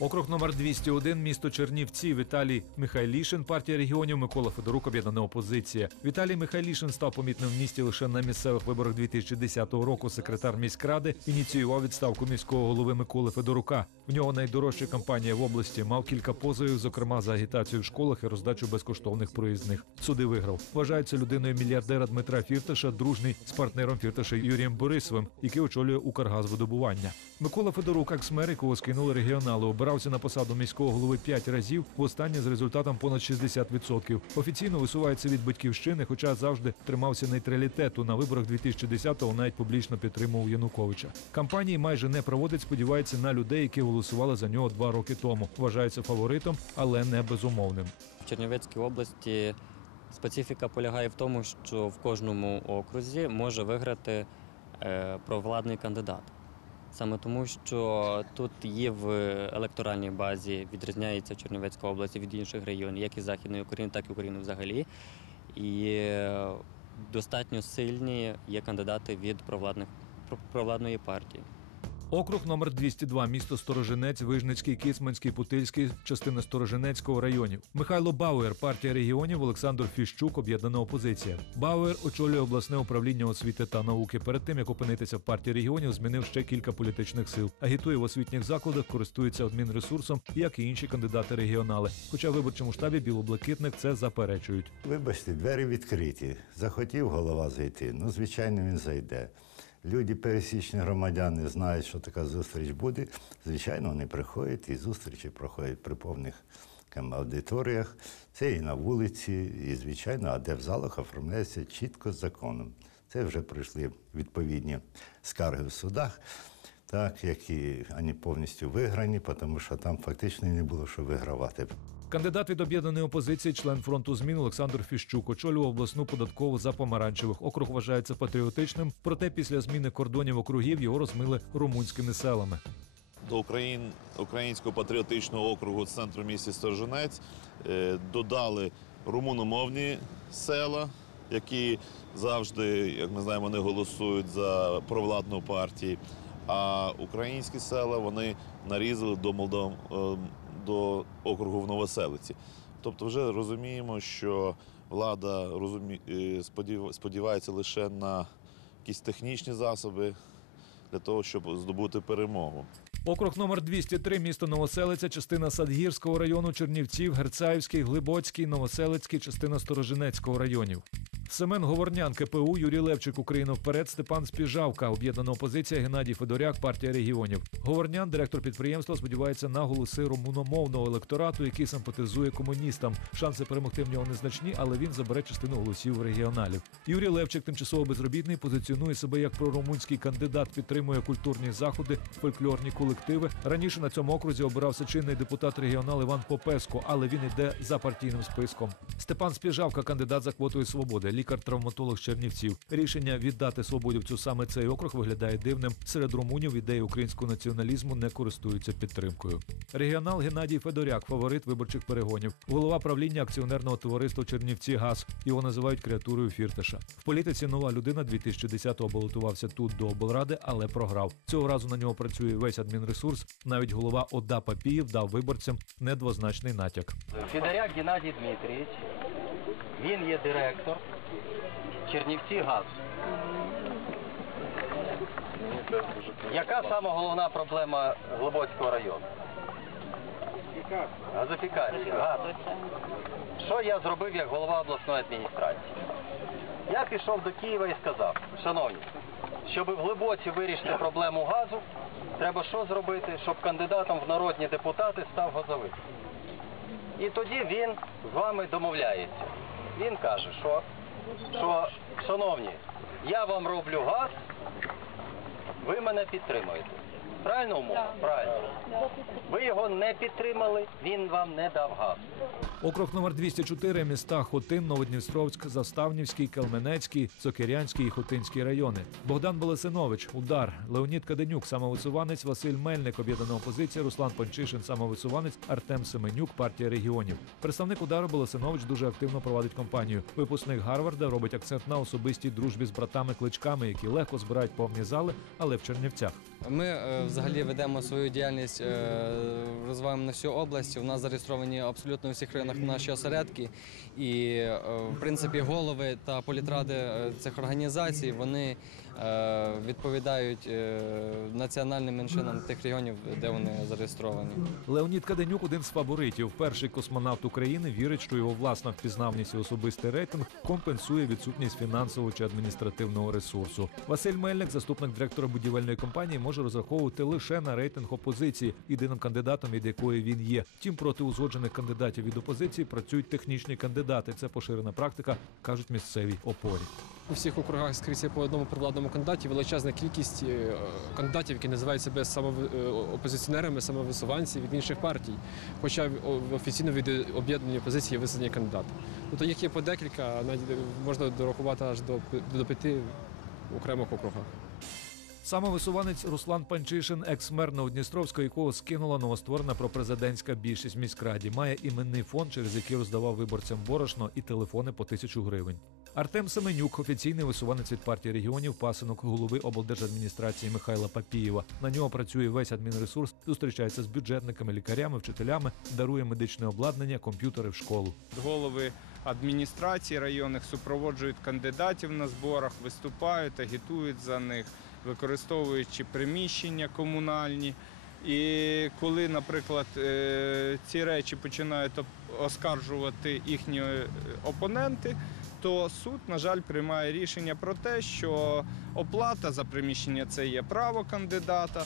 Округ номер 201, місто Чернівці. Віталій Михайлішин, партія регіонів Микола Федорук, об'єднана опозиція. Віталій Михайлішин став помітним в місті лише на місцевих виборах 2010 року. Секретар міськради ініціював відставку міського голови Миколи Федорука. В нього найдорожча кампанія в області. Мав кілька позовів, зокрема за агітацію в школах і роздачу безкоштовних проїзних. Суди виграв. Вважається людиною мільярдера Дмитра Фірташа, дружний з партнером Фірташа Юрієм Борисовим, який очолює Укргазвидобування. Микола Федорук, якого скинули регіонали, обирався на посаду міського голови п'ять разів, востаннє з результатом понад 60%. Офіційно висувається від батьківщини, хоча завжди тримався нейтралітету. На виборах 2010-го навіть публічно підтримував Януковича. Кампанії майже не проводить, сподівається на людей, які голосували за нього два роки тому. Вважається фаворитом, але не безумовним. В Чернівецькій області специфіка полягає в тому, що в кожному окрузі може виграти е, провладний кандидат. Саме тому, що тут є в електоральній базі, відрізняється Чернівецька область від інших районів, як і Західної України, так і України взагалі. І е, достатньо сильні є кандидати від провладних, про- провладної партії. Округ номер 202, місто Сторожинець, Вижницький, Кіцманський, Путильський, частина Сторожинецького районів. Михайло Бауер, партія регіонів, Олександр Фіщук, об'єднана опозиція. Бауер очолює обласне управління освіти та науки. Перед тим як опинитися в партії регіонів, змінив ще кілька політичних сил. Агітує в освітніх закладах, користується адмінресурсом, як і інші кандидати регіонали. Хоча в виборчому штабі білоблакитних це заперечують. Вибачте, двері відкриті. Захотів голова зайти. Ну, звичайно, він зайде. Люди, пересічні громадяни, знають, що така зустріч буде. Звичайно, вони приходять, і зустрічі проходять при повних аудиторіях. Це і на вулиці, і, звичайно, а де в залах оформляється чітко з законом. Це вже пройшли відповідні скарги в судах, так, які вони повністю виграні, тому що там фактично не було що вигравати. Кандидат від об'єднаної опозиції, член фронту змін Олександр Фіщук, очолював обласну податкову за помаранчевих. Округ вважається патріотичним, проте після зміни кордонів округів його розмили румунськими селами. до Україн, Українського патріотичного округу центру місті Сторжинець е, додали румуномовні села, які завжди, як ми знаємо, вони голосують за провладну партію. А українські села вони нарізали до Молдов... е, до округу в Новоселиці. Тобто, вже розуміємо, що влада розумі... е, сподів- сподівається лише на якісь технічні засоби для того, щоб здобути перемогу. Округ номер 203, місто Новоселиця, частина Садгірського району Чернівців, Герцаївський, Глибоцький, Новоселицький, частина Сторожинецького районів. Семен Говорнян, КПУ, Юрій Левчик, Україна вперед, Степан Спіжавка, об'єднана опозиція, Геннадій Федоряк, партія регіонів. Говорнян, директор підприємства, сподівається на голоси румуномовного електорату, який симпатизує комуністам. Шанси перемогти в нього незначні, але він забере частину голосів регіоналів. Юрій Левчик, тимчасово безробітний, позиціонує себе як прорумунський кандидат, підтримує культурні заходи, фольклорні колективи. Раніше на цьому окрузі обирався чинний депутат регіонал Іван Попеско, але він іде за партійним списком. Степан Спіжавка, кандидат за квотою свободи, лікар-травматолог Чернівців. Рішення віддати свободівцю саме цей округ виглядає дивним. Серед румунів ідеї українського націоналізму не користуються підтримкою. Регіонал Геннадій Федоряк, фаворит виборчих перегонів, голова правління акціонерного товариства Чернівці ГАЗ. Його називають креатурою Фірташа. В політиці нова людина 2010-го балотувався тут до облради, але програв. Цього разу на нього працює весь адмінресурс. Навіть голова ОДА Папіїв дав виборцям недвозначний натяк. Федоряк Геннадій Дмитрійович. Він є директор Чернівці ГАЗ. Яка сама головна проблема Глибоцького району? Газифікація. Газ. Що я зробив як голова обласної адміністрації? Я пішов до Києва і сказав, шановні, щоб в Глибоці вирішити проблему газу, треба що зробити, щоб кандидатом в народні депутати став газовик. І тоді він з вами домовляється. Він каже, що, що шановні, я вам роблю газ, ви мене підтримуєте. Правильно умова? Правильно. Ви його не підтримали, він вам не дав газ. Округ номер 204 міста Хотин, Новодністровськ, Заставнівський, Калменецький, Сокирянський і Хотинський райони. Богдан Болесинович, удар, Леонід Каденюк, самовисуванець, Василь Мельник, об'єднана опозиція, Руслан Панчишин, самовисуванець, Артем Семенюк, партія регіонів. Представник удару Болесинович дуже активно проводить кампанію. Випускник Гарварда робить акцент на особистій дружбі з братами кличками, які легко збирають повні зали, але в Чернівцях. Ми е, взагалі ведемо свою діяльність е, розвиваємо на всю область. У нас зареєстровані абсолютно у всіх районах наші осередки. І, е, в принципі, голови та політради цих організацій вони відповідають е, національним меншинам тих регіонів, де вони зареєстровані. Леонід Каденюк один з фаворитів. Перший космонавт України вірить, що його власна впізнавність і особистий рейтинг компенсує відсутність фінансового чи адміністративного ресурсу. Василь Мельник, заступник директора будівельної компанії, може розраховувати лише на рейтинг опозиції, єдиним кандидатом від якої він є. Втім, проти узгоджених кандидатів від опозиції працюють технічні кандидати. Це поширена практика, кажуть місцеві опорі. У всіх округах скрізь по одному провладному канdidaті величезна кількість е, кандидатів, які називають себе самоопозиціонерами, самовисуванці від інших партій. Хоча офіційно від об'єднаної опозиції є висані кандидати. Тобто їх є по декілька, навіть можна дорахувати аж до, до п'яти окремих округах. Самовисуванець Руслан Панчишин, екс-мер Новодністровська, якого скинула новостворена пропрезидентська більшість в міськраді, має іменний фонд, через який роздавав виборцям борошно і телефони по тисячу гривень. Артем Семенюк, офіційний висуванець від партії регіонів, пасинок голови облдержадміністрації Михайла Папієва. На нього працює весь адмінресурс, зустрічається з бюджетниками, лікарями, вчителями, дарує медичне обладнання, комп'ютери в школу. Голови адміністрацій районних супроводжують кандидатів на зборах, виступають, агітують за них, використовуючи приміщення комунальні. І коли, наприклад, е, ці речі починають оскаржувати їхні е, опоненти, то суд, на жаль, приймає рішення про те, що оплата за приміщення це є право кандидата,